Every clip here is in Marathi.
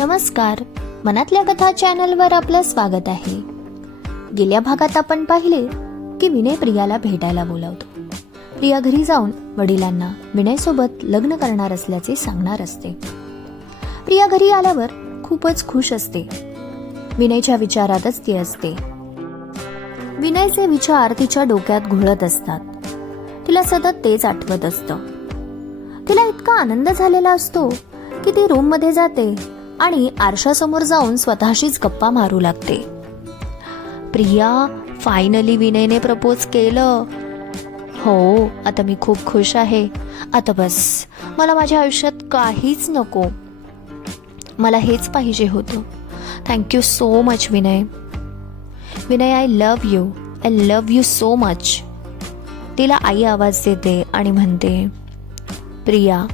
नमस्कार. मनातल्या कथा चॅनलवर आपलं स्वागत आहे. गेल्या भागात आपण पाहिले की विनय प्रियाला भेटायला बोलावतो. प्रिया घरी जाऊन वडिलांना विनयसोबत लग्न करणार असल्याचे सांगणार असते. प्रिया घरी आल्यावर खूपच खुश असते. विनयच्या विचारातच ती असते. विनयचे विचार तिच्या डोक्यात घोळत असतात. तिला सतत तेच आठवत असतं. तिला इतका आनंद झालेला असतो की ती रूममध्ये जाते आणि आरशासमोर जाऊन स्वतःशीच गप्पा मारू लागते. प्रिया फायनली विनयने प्रपोज केलं. हो आता मी खूप खुश आहे. आता बस मला माझ्या आयुष्यात काहीच नको. मला हेच पाहिजे होतं. Thank you so much Vinay. Vinay I love you I love you so much तिला आई आवाज देते आणि म्हणते प्रिया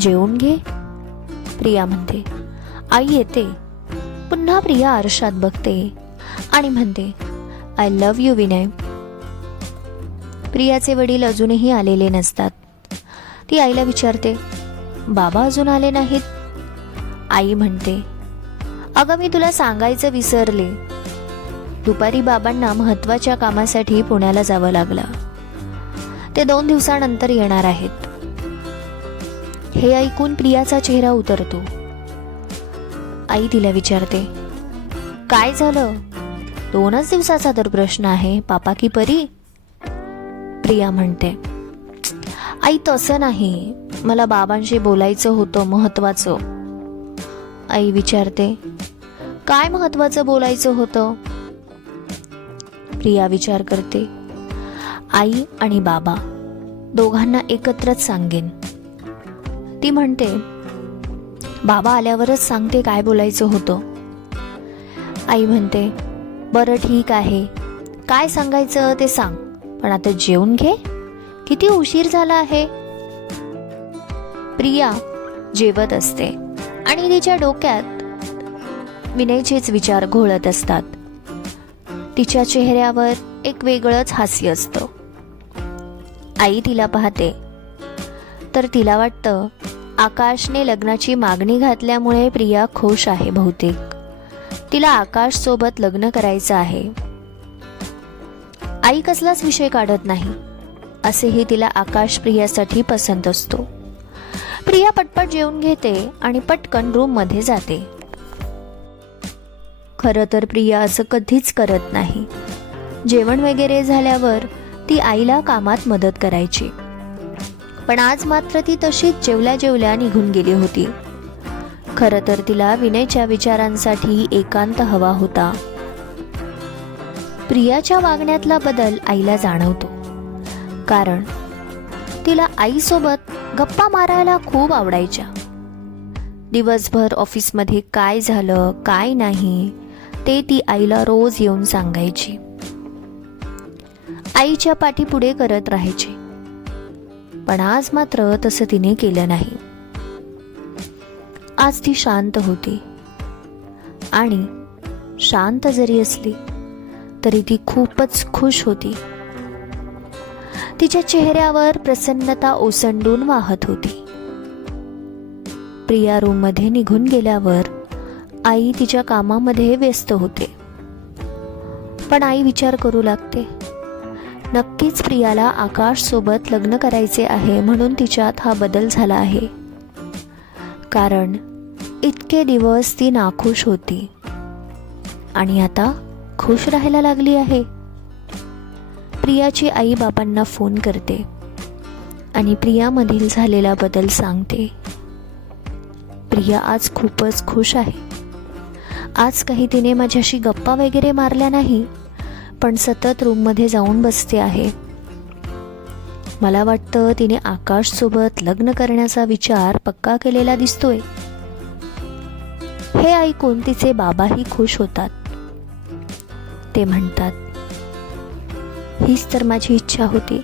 जेवून घे. प्रिया म्हणते आई येते. पुन्हा प्रिया आरशात बघते आणि म्हणते आय लव्ह यू विनय प्रियाचे वडील अजूनही आलेले नसतात. ती आईला विचारते बाबा अजून आले नाहीत? आई म्हणते अगं मी तुला सांगायचं विसरले. दुपारी बाबांना महत्त्वाच्या कामासाठी पुण्याला जावं लागलं. ते दोन दिवसानंतर येणार आहेत. हे ऐकून प्रियाचा चेहरा उतरतो. आई तिला विचारते काय झालं? दोनच दिवसाचा तर प्रश्न आहे पापा की परी? प्रिया म्हणते आई तसं नाही मला बाबांशी बोलायचं होतं महत्वाचं. आई विचारते काय महत्वाचं बोलायचं होतं? प्रिया विचार करते आई आणि बाबा दोघांना एकत्रच सांगेन. ती म्हणते बाबा आल्यावरच सांगते काय बोलायचं होतं. आई म्हणते बरं ठीक आहे. काय सांगायचं ते सांग. पण आता जेवून घे. किती उशीर झाला आहे. प्रिया जेवत असते आणि तिच्या डोक्यात विनयचेच विचार घोळत असतात. तिच्या चेहऱ्यावर एक वेगळंच हास्य असतं. आई तिला पाहते. तर तिला वाटतं आकाशने लग्नाची मागणी घातल्यामुळे प्रिया खुश आहे बहुतेक. तिला आकाश सोबत लग्न करायचं आहे. आई कसलाच विषय काढत नाही. असेही तिला आकाश प्रियासाठी पसंत असतो. प्रिया पटपट जेवून घेते आणि पटकन रूममध्ये जाते. खरं तर प्रिया असं कधीच करत नाही. जेवण वगैरे झाल्यावर ती आईला कामात मदत करायची. पण आज मात्र ती तशीच जेवल्या जेवल्या निघून गेली होती. खरं तर तिला विनयच्या विचारांसाठी एकांत हवा होता. प्रियाच्या वागण्यातला बदल आईला जाणवतो. कारण तिला आईसोबत गप्पा मारायला खूप आवडायच्या. दिवसभर ऑफिसमध्ये काय झालं काय नाही ते ती आईला रोज येऊन सांगायची. आईच्या पाठीपुढे करत राहायचे. पण आज मात्र तसं तिने केलं नाही. आज ती शांत होती. आणि शांत जरी असली तरी ती खूपच खुश होती. तिच्या चेहऱ्यावर प्रसन्नता ओसंडून वाहत होती. प्रिया रूममध्ये निघून गेल्यावर आई तिच्या कामामध्ये व्यस्त होते. पण आई विचार करू लागते. नक्कीच प्रियाला आकाशसोबत लग्न करायचे आहे म्हणून तिच्यात हा बदल झाला आहे. कारण इतके दिवस ती नाखुश होती. आणि आता खुश राहायला लागली आहे. प्रियाची आई बाबांना फोन करते. आणि प्रियामधील झालेला बदल सांगते. प्रिया आज खूपच खुश आहे. आज काही तिने माझ्याशी गप्पा वगैरे मारल्या नाही. पण सतत रूममध्ये जाऊन बसते आहे. मला वाटतं तिने आकाशसोबत लग्न करण्याचा विचार पक्का केलेला दिसतोय. हे ऐकून तिचे बाबाही खुश होतात. ते म्हणतात हीच तर माझी इच्छा होती.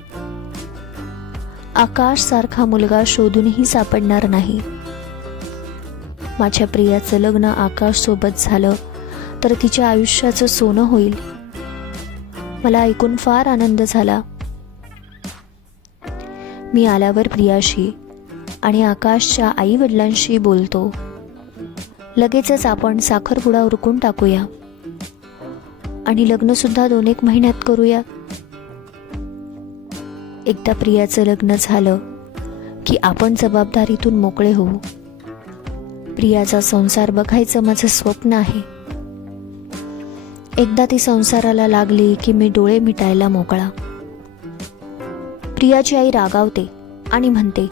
आकाश सारखा मुलगा शोधूनही सापडणार नाही. माझ्या प्रियाचं लग्न आकाश सोबत झालं तर तिच्या आयुष्याचं सोनं होईल. मला ऐकून फार आनंद झाला. मी आल्यावर प्रियाशी आणि आकाशच्या आई वडिलांशी बोलतो. लगेचच आपण साखरपुडा उरकून टाकूया. आणि लग्नसुद्धा दोन एक महिन्यात करूया. एकदा प्रियाचं लग्न झालं की आपण जबाबदारीतून मोकळे होऊ. प्रियाचा संसार बघायचं माझं स्वप्न आहे. एकदा ती संसाराला लागली की मी डोळे मिटायला मोकळा. प्रियाची आई रागावते आणि म्हणते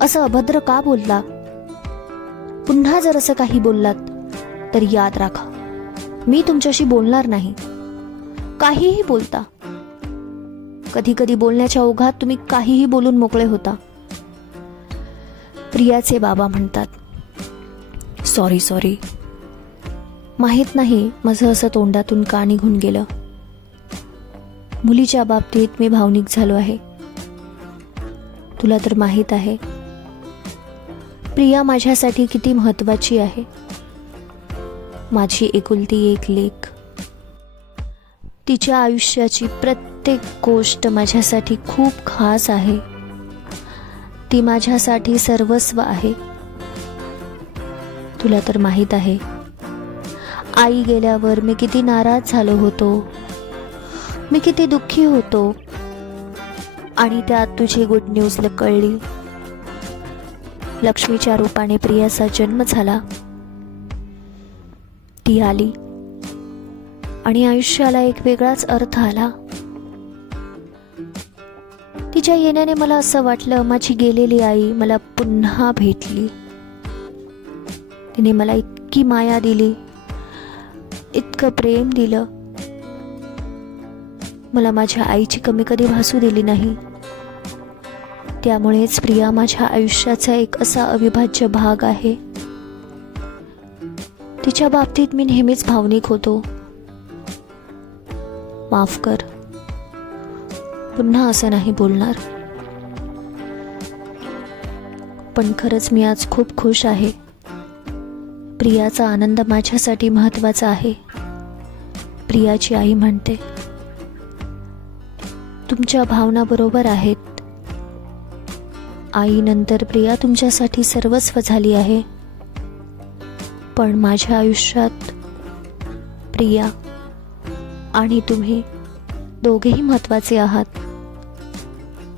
असं अभद्र का बोलला? पुन्हा जर असं काही बोललात तर याद राखा. मी तुमच्याशी बोलणार नाही. काहीही बोलता. कधी कधी बोलण्याच्या ओघात तुम्ही काहीही बोलून मोकळे होता. प्रियाचे बाबा म्हणतात सॉरी सॉरी. माहीत नाही माझं असं तोंडातून का निघून गेलं. मुलीच्या बाबतीत मी भावनिक झालो आहे. तुला तर माहीत आहे. प्रिया माझ्यासाठी किती महत्वाची आहे. माझी एकुलती एक लेख. तिच्या आयुष्याची प्रत्येक गोष्ट माझ्यासाठी खूप खास आहे. ती माझ्यासाठी सर्वस्व आहे. तुला तर माहीत आहे. आई गेल्यावर मी किती नाराज झालो होतो. मी किती दुःखी होतो. आणि त्यात तुझी गुड न्यूज कळली. लक्ष्मीच्या रूपाने प्रियाचा जन्म झाला. ती आली. आणि आयुष्याला एक वेगळाच अर्थ आला. तिच्या येण्याने मला असं वाटलं माझी गेलेली आई मला पुन्हा भेटली. तिने मला इतकी माया दिली. इतकं प्रेम दिलं. मला माझ्या आईची कमी कधी भासू दिली नाही. त्यामुळेच प्रिया माझ्या आयुष्याचा एक असा अविभाज्य भाग आहे. तिच्या बाबतीत मी नेहमीच भावनिक होतो. माफ कर. पुन्हा असं नाही बोलणार. पण खरंच मी आज खूप खुश आहे. प्रियाचा आनंद माझ्यासाठी महत्त्वाचा आहे. प्रियाची आई म्हणते तुमच्या भावना बरोबर आहेत. आईनंतर प्रिया तुमच्यासाठी सर्वस्व झाली आहे. पण माझ्या आयुष्यात प्रिया आणि तुम्ही दोघेही महत्त्वाचे आहात.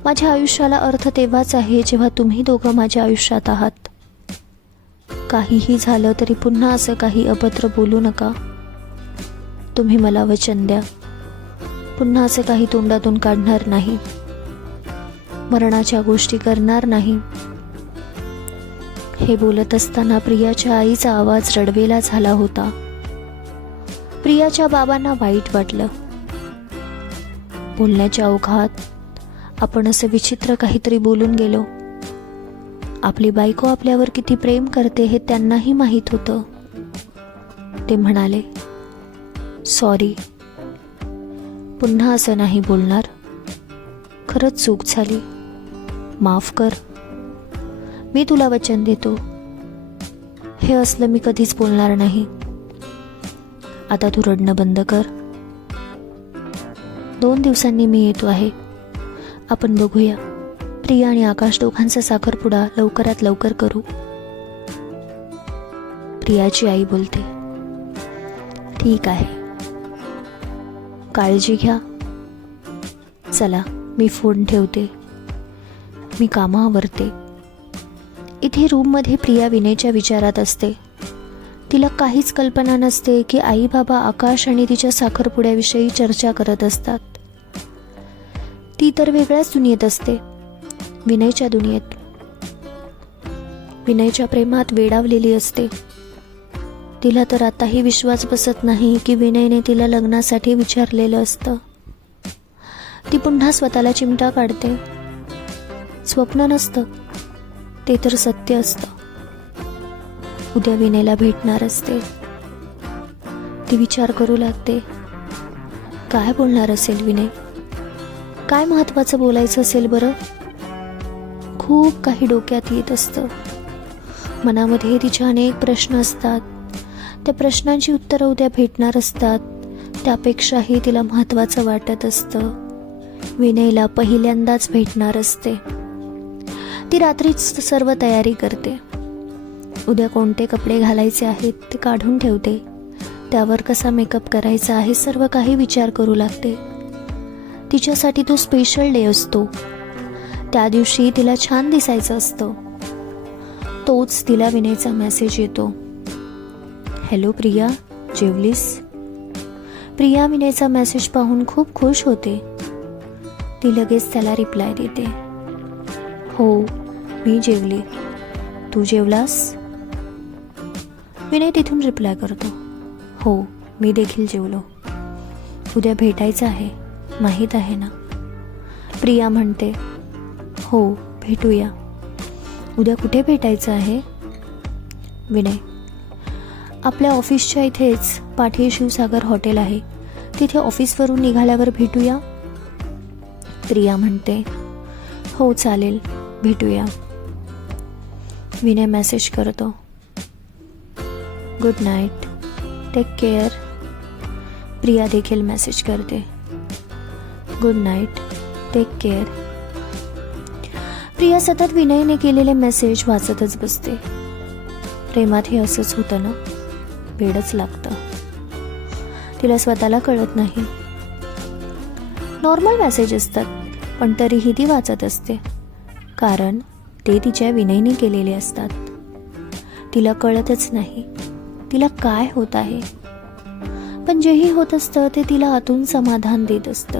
माझ्या आयुष्याला अर्थ तेव्हाच आहे जेव्हा तुम्ही दोघं माझ्या आयुष्यात आहात. काहीही झालं तरी पुन्हा असं काही अभद्र बोलू नका. तुम्ही मला वचन द्या. पुन्हा असं काही तोंडातून काढणार नाही. मरणाच्या गोष्टी करणार नाही. हे बोलत असताना प्रियाच्या आईचा आवाज रडवेला झाला होता. प्रियाच्या बाबांना वाईट वाटलं. बोलण्याच्या ओघात आपण असं विचित्र काहीतरी बोलून गेलो. आपली बायको आपल्यावर किती प्रेम करते हे त्यांनाही माहीत होतं. ते म्हणाले सॉरी पुन्हा असं नाही बोलणार. खरंच चूक झाली. माफ कर. मी तुला वचन देतो. हे असलं मी कधीच बोलणार नाही. आता तू रडणं बंद कर. दोन दिवसांनी मी येतो आहे. आपण बघूया. प्रिया आणि आकाश दोघांचा साखरपुडा लवकरात लवकर करू. प्रियाची आई बोलते ठीक आहे. काळजी घ्या. चला मी फोन ठेवते. मी कामावरते. इथे रूममध्ये प्रिया विनयच्या विचारात असते. तिला काहीच कल्पना नसते की आई बाबा आकाश आणि तिच्या साखरपुड्याविषयी चर्चा करत असतात. ती तर वेगळ्याच दुनियेत असते. विनयच्या दुनियेत. विनयच्या प्रेमात वेडावलेली असते. तिला तर आताही विश्वास बसत नाही की विनयने तिला लग्नासाठी विचारलेलं असतं. ती पुन्हा स्वतःला चिमटा काढते. स्वप्न नसतं. ते तर सत्य असतं. उद्या विनयला भेटणार असते. ती विचार करू लागते. काय बोलणार असेल विनय? काय महत्वाचं बोलायचं असेल बरं? खूप काही डोक्यात येत असतं. मनामध्ये तिचे अनेक प्रश्न असतात. त्या प्रश्नांची उत्तरं उद्या भेटणार असतात. त्यापेक्षाही तिला महत्त्वाचं वाटत असतं. विनयला पहिल्यांदाच भेटणार असते. ती रात्रीच सर्व तयारी करते. उद्या कोणते कपडे घालायचे आहेत ते काढून ठेवते. त्यावर कसा मेकअप करायचा आहे सर्व काही विचार करू लागते. तिच्यासाठी तो स्पेशल डे असतो. त्या दिवशी तिला छान दिसायचं असतं. तोच तिला विनयचा मेसेज येतो. हॅलो प्रिया. जेवलीस? प्रिया विनयचा मेसेज पाहून खूप खुश होते. ती लगेच त्याला रिप्लाय देते. हो मी जेवली. तू जेवलास? विनय तिथून रिप्लाय करतो. हो मी देखील जेवलो. उद्या भेटायचं आहे. माहीत आहे ना? प्रिया म्हणते. हो भेटूया. उद्या कुठे भेटायचं आहे? विनय. आपल्या ऑफिसच्या इथेच पाठी शिवसागर हॉटेल आहे. तिथे ऑफिसवरून निघाल्यावर भेटूया? प्रिया म्हणते. हो चालेल भेटूया. विनय मेसेज करतो. Good night take care Priya देखील मेसेज करते. Good night take care Priya सतत विनयने केलेले मेसेज वाचतच बसते. प्रेमात हे असंच होतं ना? वेडच लागतं. तिला स्वतःला कळत नाही. नॉर्मल मेसेज असतात पण तरीही ती वाचत असते. कारण ते तिच्या विनयने केलेले असतात. तिला कळतच नाही तिला काय होत आहे? पण जेही होत असतं ते तिला आतून समाधान देत असतं.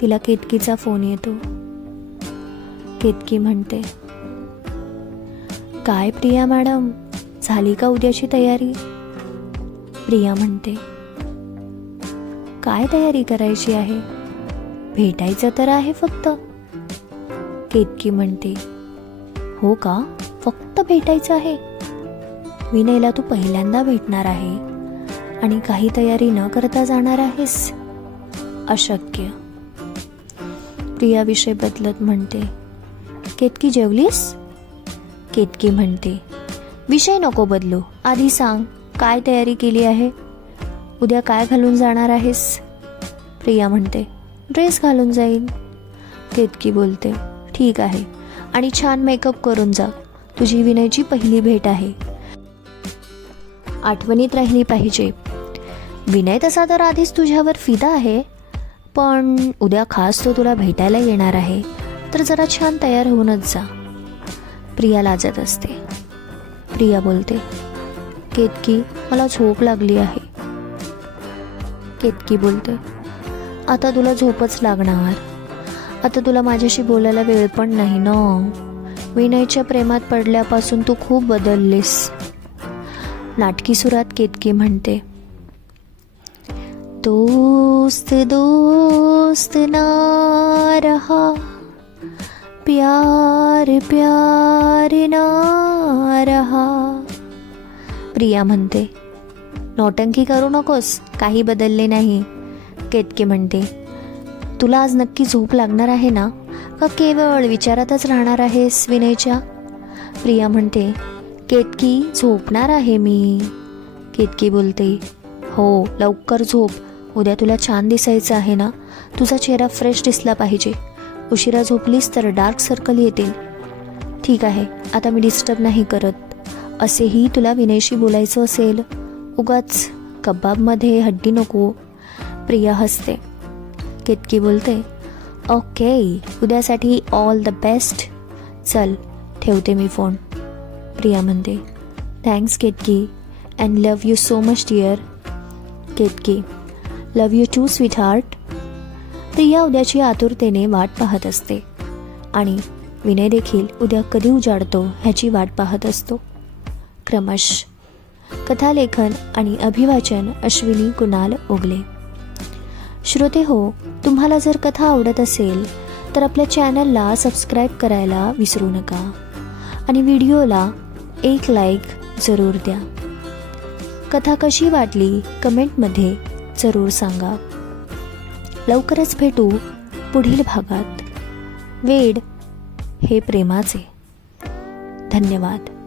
तिला केतकीचा फोन येतो. केतकी म्हणते. काय प्रिया मॅडम? झाली का उद्याची तयारी? प्रिया म्हणते. काय तयारी करायची आहे? भेटायचं तर आहे फक्त. केतकी म्हणते. हो का? फक्त भेटायचं आहे? विनयला तू पहिल्यांदा भेटणार आहे आणि काही तयारी न करता जाणार आहेस? अशक्य. प्रियाविषयी बदलत म्हणते. केतकी जेवलीस? केतकी म्हणते विषय नको बदलू. आधी सांग काय तयारी केली आहे? उद्या काय घालून जाणार आहेस? प्रिया म्हणते ड्रेस घालून जाईल केतकी बोलते ठीक आहे. आणि छान मेकअप करून जा. तुझी विनयची पहिली भेट आहे. आठवणीत राहिली पाहिजे. विनय तसा तर आधीच तुझ्यावर फिदा आहे पण उद्या खास तो तुला भेटायला येणार आहे. तर जरा छान तयार होऊनच जा. प्रिया लाजत असते. प्रिया बोलते केतकी मला झोप लागली आहे. केतकी बोलते आता तुला झोपच लागणार. आता तुला माझ्याशी बोलायला वेळ पण नाही ना. विनयच्या प्रेमात पडल्यापासून तू खूप बदललीस. नाटकी सुरात केतकी म्हणते दोस्त दोस्त ना रहा. प्यार प्यार ना रहा। प्रिया म्हणते नौटंकी करू नकोस काही बदलले नाही. केतकी म्हणते तुला आज नक्की झोप लागणार आहे ना? का केवळ विचारातच राहणार आहेस विनयच्या? प्रिया म्हणते केतकी झोपणार आहे मी. केतकी बोलते हो लवकर झोप. उद्या तुला छान दिसायचं आहे ना? तुझा चेहरा फ्रेश दिसला पाहिजे. उशिरा झोपलीस तर डार्क सर्कल येतील. ठीक आहे आता मी डिस्टर्ब नाही करत. असेही तुला विनयशी बोलायचं असेल उगाच कबाबमध्ये हड्डी नको. प्रिया हसते. केतकी बोलते ओके उद्यासाठी ऑल द बेस्ट. चल ठेवते मी फोन. प्रिया म्हणते thanks Ketaki and love you so much dear. Ketaki love you too sweetheart Priya उद्याची आतुरतेने वाट पाहत असते. आणि विनय देखील उद्या कधी उजाडतो ह्याची वाट पाहत असतो. क्रमश कथालेखन आणि अभिवाचन अश्विनी कुणाल ओगले. श्रोते हो तुम्हाला जर कथा आवडत असेल तर आपल्या चॅनलला सबस्क्राईब करायला विसरू नका. आणि व्हिडिओला एक लाईक जरूर द्या. कथा कशी वाटली कमेंटमध्ये जरूर सांगा. लवकरच भेटू पुढील भागात. वेड हे प्रेमाचे. धन्यवाद.